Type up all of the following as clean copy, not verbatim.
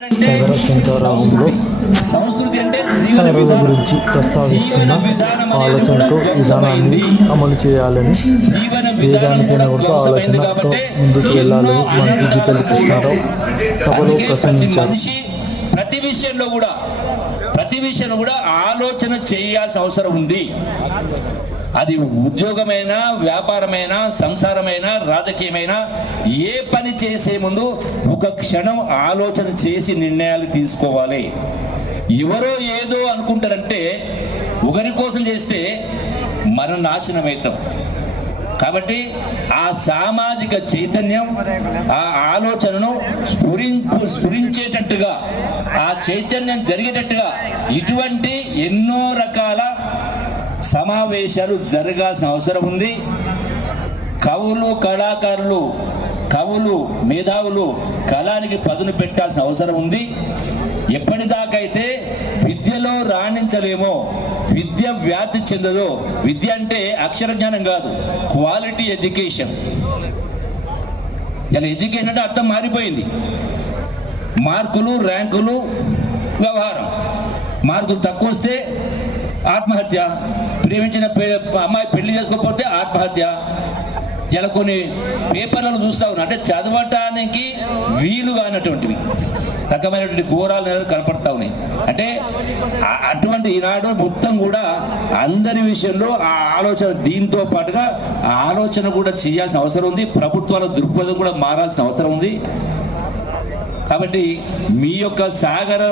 సగర శంకరాభంలో సాగరాల గురించి ప్రస్తావిస్తున్న ఆలోచనతో విధానాన్ని అమలు చేయాలని, ఏదానికైనా కూడా ఆలోచనతో ముందుకు వెళ్ళాలని మంత్రి జూపల్లి కృష్ణారావు సభలో ప్రసంగించారు. ప్రతి విషయంలో కూడా ఆలోచన చేయాల్సిన అవసరం ఉంది. అది ఉద్యోగమైనా, వ్యాపారమైనా, సంసారమైనా, రాజకీయమైనా ఏ పని చేసే ముందు ఒక క్షణం ఆలోచన చేసి నిర్ణయాలు తీసుకోవాలి. ఎవరో ఏదో అనుకుంటారంటే ఒకరి కోసం చేస్తే మనం నాశనం అవుతాం. కాబట్టి ఆ సామాజిక చైతన్యం, ఆ ఆలోచనను స్ఫురించేటట్టుగా, ఆ చైతన్యం జరిగేటట్టుగా ఇటువంటి ఎన్నో రకాల సమావేశాలు జరగాల్సిన అవసరం ఉంది. కవులు, కళాకారులు, కవులు, మేధావులు కళానికి పదును పెట్టాల్సిన అవసరం ఉంది. ఎప్పటిదాకైతే విద్యలో రాణించలేమో, విద్య వ్యాప్తి చెందదో, విద్య అంటే అక్షర జ్ఞానం కాదు, క్వాలిటీ ఎడ్యుకేషన్. ఇలా ఎడ్యుకేషన్ అంటే అర్థం మారిపోయింది. మార్కులు, ర్యాంకులు, వ్యవహారం. మార్కులు తక్కువ వస్తే ఆత్మహత్య, ప్రేమించిన అమ్మాయి పెళ్లి చేసుకోకపోతే ఆత్మహత్య. ఇలా కొన్ని పేపర్లను చూస్తా ఉన్నా, అంటే చదవటానికి వీలు కానటువంటివి రకమైనటువంటి ఘోరాలు కనపడతా ఉన్నాయి. అంటే అటువంటి ఈనాడు మొత్తం కూడా అందరి విషయంలో ఆ ఆలోచన, దీంతో పాటుగా ఆ ఆలోచన కూడా చేయాల్సిన అవసరం ఉంది. ప్రభుత్వాల దృక్పథం కూడా మారాల్సిన అవసరం ఉంది. కాబట్టి మీ యొక్క సాగర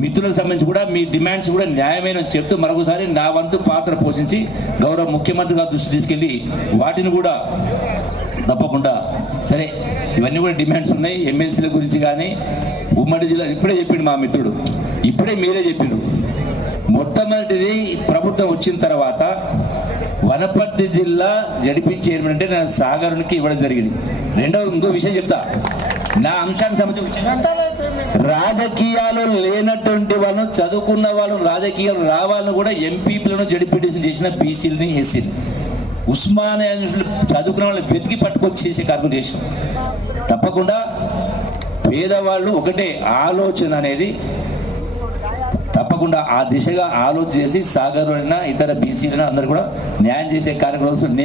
మిత్రులకు సంబంధించి కూడా మీ డిమాండ్స్ కూడా న్యాయమైన చెప్తూ మరొకసారి నా వంతు పాత్ర పోషించి గౌరవ ముఖ్యమంత్రి గారి దృష్టి తీసుకెళ్ళి వాటిని కూడా తప్పకుండా, సరే ఇవన్నీ కూడా డిమాండ్స్ ఉన్నాయి. ఎమ్మెల్సీల గురించి కానీ ఉమ్మడి జిల్లా ఇప్పుడే చెప్పిండు మా మిత్రుడు, ఇప్పుడే మీరే చెప్పిండు. మొట్టమొదటిది ప్రభుత్వం వచ్చిన తర్వాత వనపర్తి జిల్లా జడిపి చైర్మన్ అంటే నేను సాగరునికి ఇవ్వడం జరిగింది. రెండవ ఇంకో విషయం చెప్తా, నా అంశానికి సంబంధించిన విషయం, రాజకీయాలు లేనటువంటి వాళ్ళు, చదువుకున్న వాళ్ళు రాజకీయాలు రావాలని కూడా ఎంపీలను జడిపిటిసి చేసిన బీసీలని, ఎస్సీలు, ఉస్మానియా చదువుకున్న వాళ్ళు వెతికి పట్టుకొచ్చి చేసే కార్యక్రమం చేసాం. తప్పకుండా పేదవాళ్ళు ఒకటే ఆలోచన అనేది తప్పకుండా ఆ దిశగా ఆలోచన చేసి సాగరులైనా ఇతర బీసీలైనా అందరూ కూడా న్యాయం చేసే కార్యక్రమం.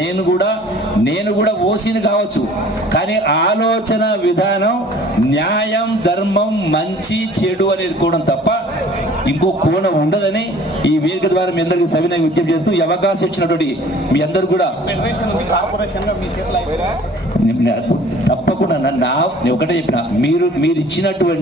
నేను కూడా ఓసీని కావచ్చు, కానీ ఆలోచన విధానం న్యాయం, ధర్మం, మంచి, చెడు అనేది కోణం తప్ప ఇంకో కోణం ఉండదని ఈ వేదిక ద్వారా మీ అందరికీ సవినయంగా విజ్ఞప్తి చేస్తూ, ఈ అవకాశం ఇచ్చినటువంటి మీ అందరు కూడా తప్పకుండా నేను ఒకటే చెప్పిన, మీరు ఇచ్చినటువంటి